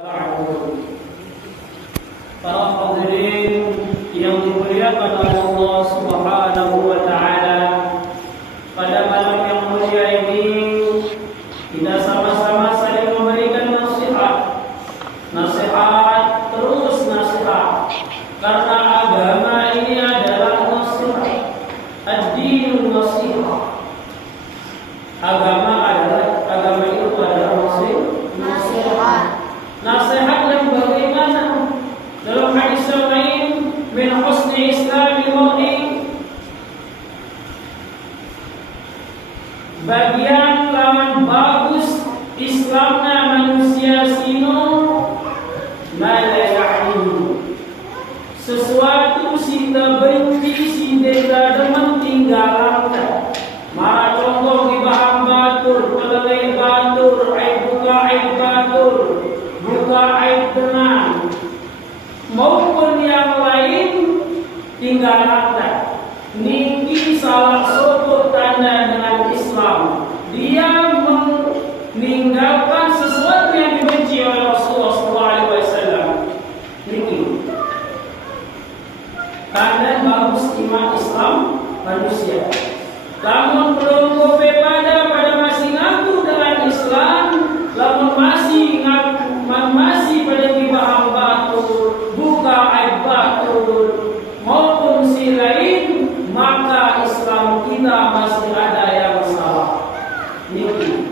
Para hadirin yang dimuliakan oleh Allah Subhanahu wa taala, pada malam yang mulia ini kita sama-sama saling memberikan nasihat. Nasihat, terus nasihat. Karena agama ini adalah nasihat. Ad-dinun nasihat. Agama itu adalah nasihat. Nasihat yang bagaimana? Dalam hadis yang lain, min husni islamil mar'i, bagian lawan bagus Islamnya manusia sino ma la ya'nihi, sesuatu sida benci sida demen tinggalan. Mara contoh di bahan batur, pelelai batur, aib batur, buka aib tenang, maupun yang lain tinggalan. Niki salah satu tanda dengan Islam. Dia meninggalkan sesuatu yang dibenci oleh Rasulullah SAW. Niki tanda bagus iman Islam manusia. Namun belum kopi pada masih ngaku dengan Islam, namun masih pada gibah batur, buka aib batur, maupun si lain, maka Islam kita masih ada yang salah. Niki,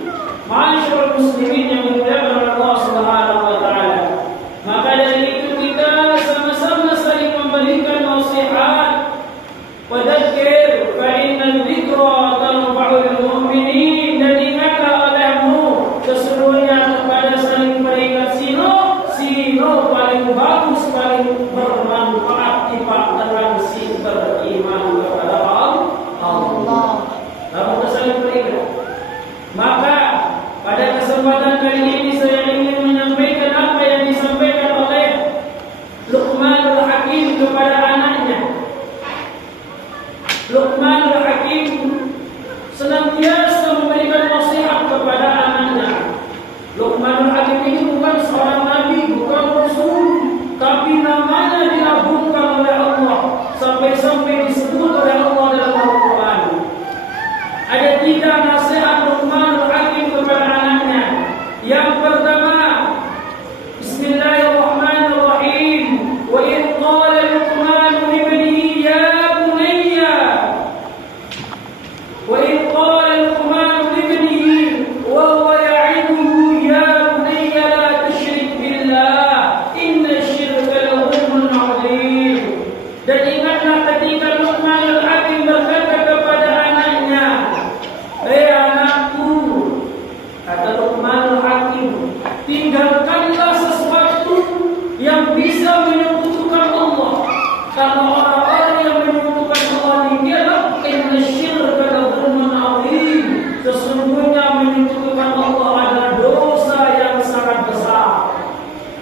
masyaallah muslimin yang dimuliakan oleh Allah Subhanahu wa taala. Maka dari itu kita sama-sama saling memberikan nasihat. Wadadzir fa innal dzikra tanfa'ul mu'minin, dan ingatlah olehmu sesungguhnya kepada saling berikan sino paling bagus, paling bermanfaat dipakaikan si beriman kepada Allah. Lalu saling berikan. Maka pada kesempatan kali ini saya ingin menyampaikan apa yang disampaikan oleh Luqmanul Hakim kepada anaknya. Luqmanul Hakim senantiasa memberikan nasihat kepada anaknya. Luqmanul Hakim ini bukan seorang nabi, bukan rasul, tapi namanya diagungkan oleh Allah sampai disebut oleh Allah dalam Al-Quran. Ada 3 nasihat Luqmanul Hakim kepada anaknya. Yang pertama, Bismillahirrahmanirrahim. Wa idh qala Luqmanu libnihi ya bunayya. Wa idh qala Luqmanu libnihi wa huwa ya'iduhu ya bunayya la tusyrik billah inna syirka la zulmun 'adzim. Dan ingatlah ketika Luqmanul Hakim berkata kepada anaknya, "Hei anakku," kata Luqmanul Hakim, "tinggalkanlah sesuatu yang bisa menyekutukan Allah. Karena orang-orang yang menyekutukan Allah ini adalah inna syirka la zulmun 'adzim. Sesungguhnya menyekutukan Allah adalah dosa yang sangat besar.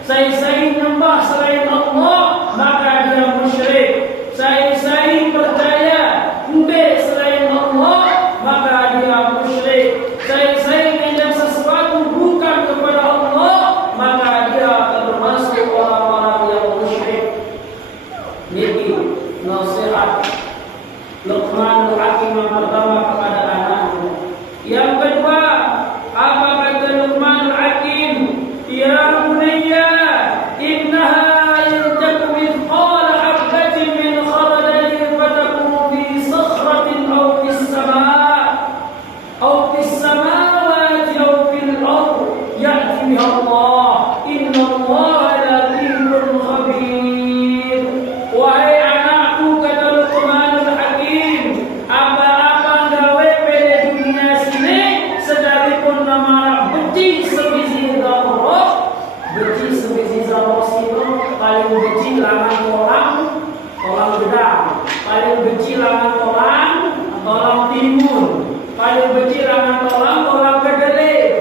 Sai-sai nyembah selain Allah, maka dia musyrik. Sai-sai percaya embe selain Allah, maka dia musyrik. Sai-sai menjadi sesuatu bukan kepada Allah, maka dia akan termasuk orang-orang yang musyrik." Niki nasihat Luqmanul Hakim yang pertama kepada anaknya. Yang kedua, apa kata Luqmanul Hakim? "Ya bunayya, innaha in taku mithqala habatin min khardalin fatakun fi sakhratin aw fis samawati aw fil ard ya'ti biha Allah. Inna Allah latifun khabir." Wahai anakku, kata Luqmanul Hakim, apa-apa gawe pada dunia sini, sekalipun nama benci sebiji zarrah sino, paling benci langan orang gedang, paling benci langan orang timun, paling benci langan orang kedele.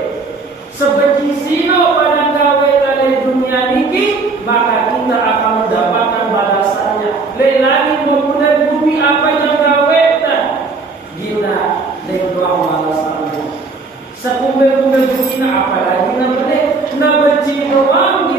Sebenci sino pada gawe kali dunia niki, maka kita akan mendapatkan balasannya. Lelaki maupun bumi apa yang gawe gina dengan balasannya. Sekumbe-kumbe benci apalagi na benci doang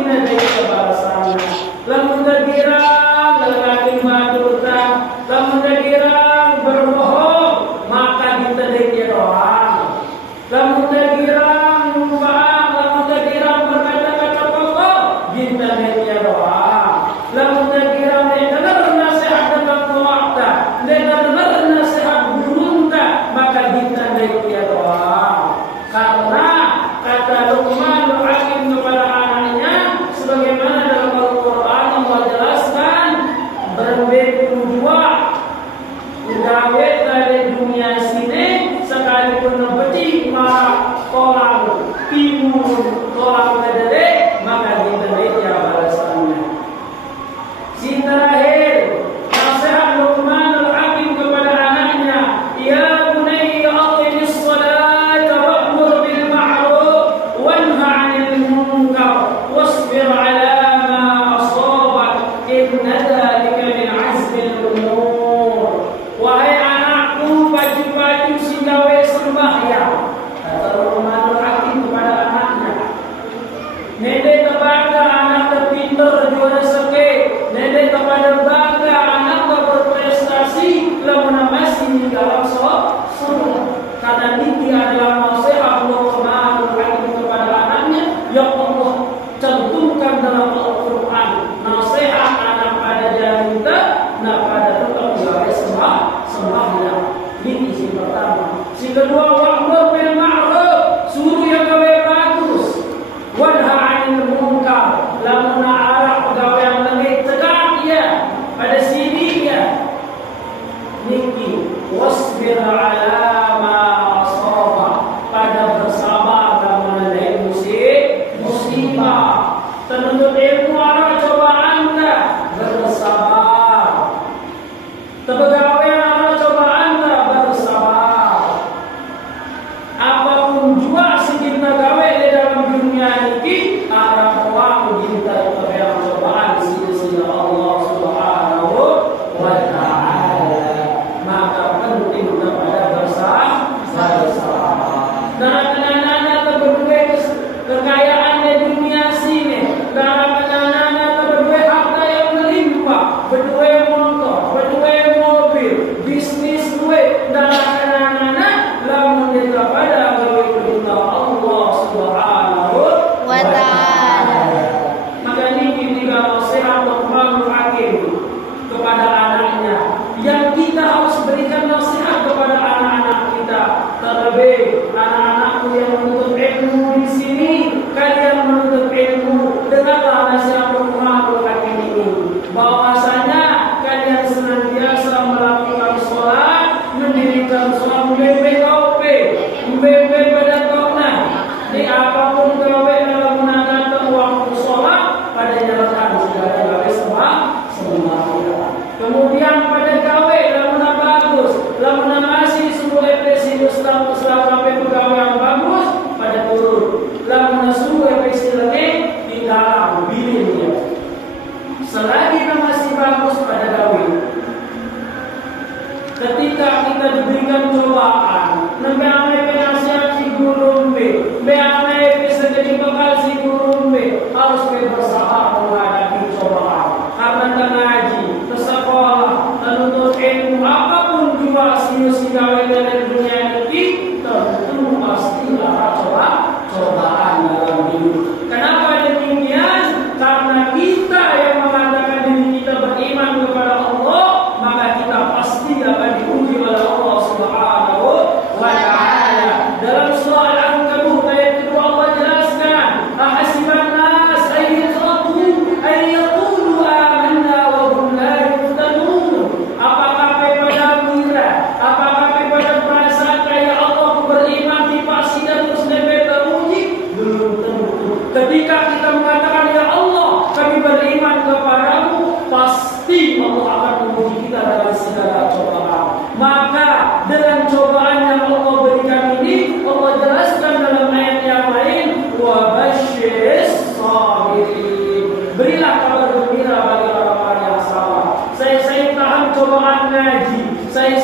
Nenek terbangga anak terpintar juara seke. Nenek kepada bangga anak berprestasi lamun masih di dalam sholat. Karena ini adalah nasihat Allah Subhanahu kepada anaknya. Ya Allah, cantumkan dalam Al-Quran nasihat anak pada janita, nak pada tetap jaga sembahyang. Ini isi pertama. Si kedua, wa'mur bil ma'ruf, suruh yang gawe bagus. Wanha 'anil munkar, lamun arah gawe yang lengit tegak dia pada sini dia. Niki wasbir 'ala ma asaba, pada bersabar dalam menghadapi musibah. Menuntut ilmu arah cobaan anda bersabar. Terbagawe arah cobaan anda bersabar. Apapun jua sekinta gawe di dalam dunia ini arah uang kita terhadap cobaan sisi Allah Subhanahu wa Ta'ala. Maka penting kepada bersabar. Dan anak-anak terberdua kekayaan di dunia sini. Dan anak-anak terberdua harta yang melimpah, berdua motor, berdua mobil, bisnis duit. Dan anak-anak lamun kita pada perintah Allah Subhanahu wa Ta'ala. Maka ini tiga nasihat Luqmanul Hakim kepada anaknya, yang kita harus berikan nasihat kepada anak-anak kita. Terlebih anak-anakku yang menuntut ilmu di sini, kalian menuntut ilmu, dengarlah nasihat Luqmanul Hakim ini, bahwasanya kalian senantiasa melakukan sholat, mendirikan sholat, membimbing pada tokna di apapun gawe dalam menangkan waktu sholat, pada jalankan segala gawe sembahyang. Kemudian pada gawe lamun bagus, lamun masih suruh EPC Ustaz sampai pegawai yang bagus, pada turun. Lamun suruh EPC lagi di dalam bilin. Selagi masih bagus pada gawe. Ketika kita diberikan cobaan, ame penasihat si guru ame bisa jadi bekal si guru harus bersabar menghadapi cobaan. Karena ngaji, ke sekolah, menuntut ilmu, apapun juga si gawe dari dunia ini, tentu pasti ada cobaan dalam hidup. Kenapa demikian? Karena kita yang mengatakan diri kita beriman kepada Allah, maka kita pasti akan diuji oleh Allah Subhanahu wa Ta'ala. Dalam surah Al-Ankabut ayat kedua Allah jelaskan, ahasiban nas ay yaqulu amanna wa hum la yuftanun. Apakah pada mengira, apakah pada merasa kayak Allah beriman dipasti dan terus teruji? Belum tentu. Ketika kita mengatakan ya Allah, kami beriman kepadamu, pasti Allah akan menguji kita dengan segala cobaan. Maka dengan cobaan yang Allah berikan ini, Allah jelaskan dalam ayat yang lain, wa basyyiris sabirin. Berilah kabar gembira bagi orang-orang yang sabar. Saya tahan cobaan ngaji. Saya